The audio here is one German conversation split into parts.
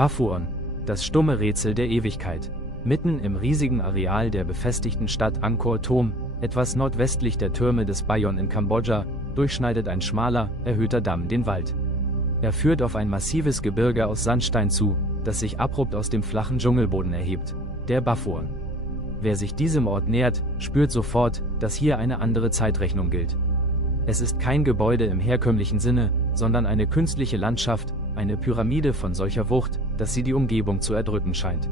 Bafuon, das stumme Rätsel der Ewigkeit. Mitten im riesigen Areal der befestigten Stadt Angkor Thom, etwas nordwestlich der Türme des Bayon in Kambodscha, durchschneidet ein schmaler, erhöhter Damm den Wald. Er führt auf ein massives Gebirge aus Sandstein zu, das sich abrupt aus dem flachen Dschungelboden erhebt, der Bafuon. Wer sich diesem Ort nähert, spürt sofort, dass hier eine andere Zeitrechnung gilt. Es ist kein Gebäude im herkömmlichen Sinne, sondern eine künstliche Landschaft, eine Pyramide von solcher Wucht, dass sie die Umgebung zu erdrücken scheint.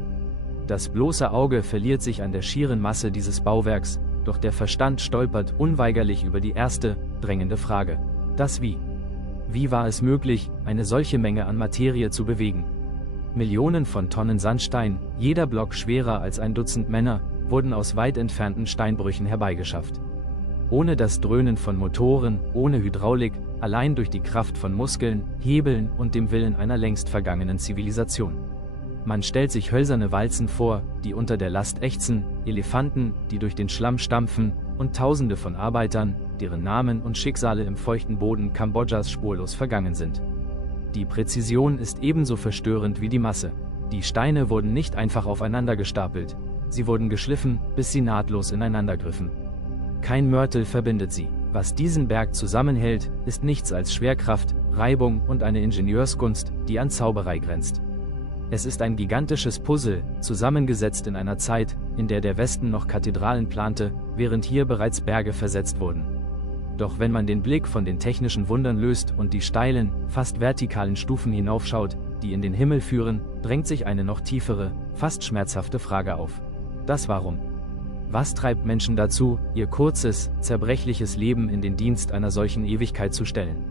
Das bloße Auge verliert sich an der schieren Masse dieses Bauwerks, doch der Verstand stolpert unweigerlich über die erste, drängende Frage: Das Wie? Wie war es möglich, eine solche Menge an Materie zu bewegen? Millionen von Tonnen Sandstein, jeder Block schwerer als ein Dutzend Männer, wurden aus weit entfernten Steinbrüchen herbeigeschafft. Ohne das Dröhnen von Motoren, ohne Hydraulik, allein durch die Kraft von Muskeln, Hebeln und dem Willen einer längst vergangenen Zivilisation. Man stellt sich hölzerne Walzen vor, die unter der Last ächzen, Elefanten, die durch den Schlamm stampfen, und Tausende von Arbeitern, deren Namen und Schicksale im feuchten Boden Kambodschas spurlos vergangen sind. Die Präzision ist ebenso verstörend wie die Masse. Die Steine wurden nicht einfach aufeinander gestapelt, sie wurden geschliffen, bis sie nahtlos ineinander griffen. Kein Mörtel verbindet sie. Was diesen Berg zusammenhält, ist nichts als Schwerkraft, Reibung und eine Ingenieurskunst, die an Zauberei grenzt. Es ist ein gigantisches Puzzle, zusammengesetzt in einer Zeit, in der der Westen noch Kathedralen plante, während hier bereits Berge versetzt wurden. Doch wenn man den Blick von den technischen Wundern löst und die steilen, fast vertikalen Stufen hinaufschaut, die in den Himmel führen, drängt sich eine noch tiefere, fast schmerzhafte Frage auf. Das Warum? Was treibt Menschen dazu, ihr kurzes, zerbrechliches Leben in den Dienst einer solchen Ewigkeit zu stellen?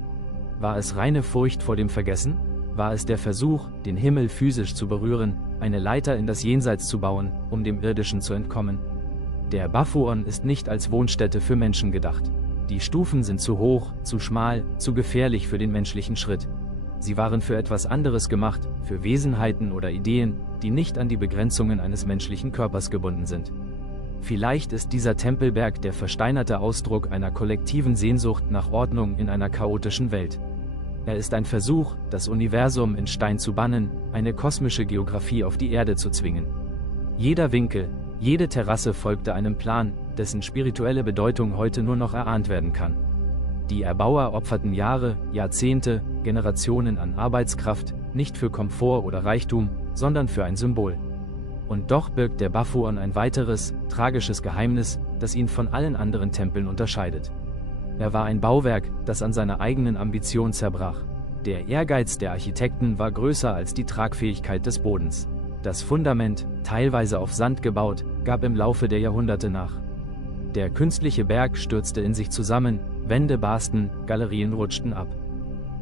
War es reine Furcht vor dem Vergessen? War es der Versuch, den Himmel physisch zu berühren, eine Leiter in das Jenseits zu bauen, um dem Irdischen zu entkommen? Der Bafuon ist nicht als Wohnstätte für Menschen gedacht. Die Stufen sind zu hoch, zu schmal, zu gefährlich für den menschlichen Schritt. Sie waren für etwas anderes gemacht, für Wesenheiten oder Ideen, die nicht an die Begrenzungen eines menschlichen Körpers gebunden sind. Vielleicht ist dieser Tempelberg der versteinerte Ausdruck einer kollektiven Sehnsucht nach Ordnung in einer chaotischen Welt. Er ist ein Versuch, das Universum in Stein zu bannen, eine kosmische Geographie auf die Erde zu zwingen. Jeder Winkel, jede Terrasse folgte einem Plan, dessen spirituelle Bedeutung heute nur noch erahnt werden kann. Die Erbauer opferten Jahre, Jahrzehnte, Generationen an Arbeitskraft, nicht für Komfort oder Reichtum, sondern für ein Symbol. Und doch birgt der Bafuon ein weiteres, tragisches Geheimnis, das ihn von allen anderen Tempeln unterscheidet. Er war ein Bauwerk, das an seiner eigenen Ambition zerbrach. Der Ehrgeiz der Architekten war größer als die Tragfähigkeit des Bodens. Das Fundament, teilweise auf Sand gebaut, gab im Laufe der Jahrhunderte nach. Der künstliche Berg stürzte in sich zusammen, Wände barsten, Galerien rutschten ab.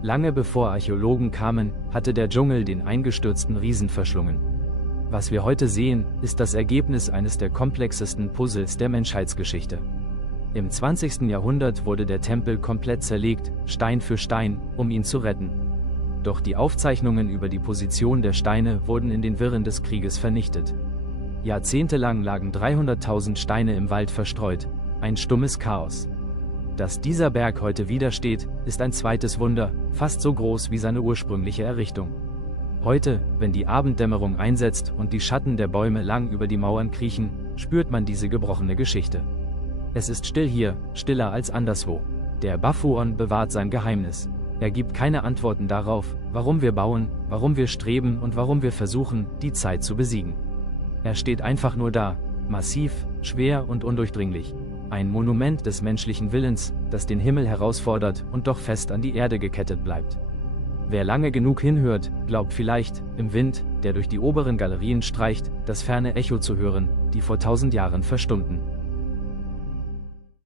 Lange bevor Archäologen kamen, hatte der Dschungel den eingestürzten Riesen verschlungen. Was wir heute sehen, ist das Ergebnis eines der komplexesten Puzzles der Menschheitsgeschichte. Im 20. Jahrhundert wurde der Tempel komplett zerlegt, Stein für Stein, um ihn zu retten. Doch die Aufzeichnungen über die Position der Steine wurden in den Wirren des Krieges vernichtet. Jahrzehntelang lagen 300.000 Steine im Wald verstreut, ein stummes Chaos. Dass dieser Berg heute wieder steht, ist ein zweites Wunder, fast so groß wie seine ursprüngliche Errichtung. Heute, wenn die Abenddämmerung einsetzt und die Schatten der Bäume lang über die Mauern kriechen, spürt man diese gebrochene Geschichte. Es ist still hier, stiller als anderswo. Der Bafuon bewahrt sein Geheimnis. Er gibt keine Antworten darauf, warum wir bauen, warum wir streben und warum wir versuchen, die Zeit zu besiegen. Er steht einfach nur da, massiv, schwer und undurchdringlich. Ein Monument des menschlichen Willens, das den Himmel herausfordert und doch fest an die Erde gekettet bleibt. Wer lange genug hinhört, glaubt vielleicht, im Wind, der durch die oberen Galerien streicht, das ferne Echo zu hören, die vor 1000 Jahren verstummten.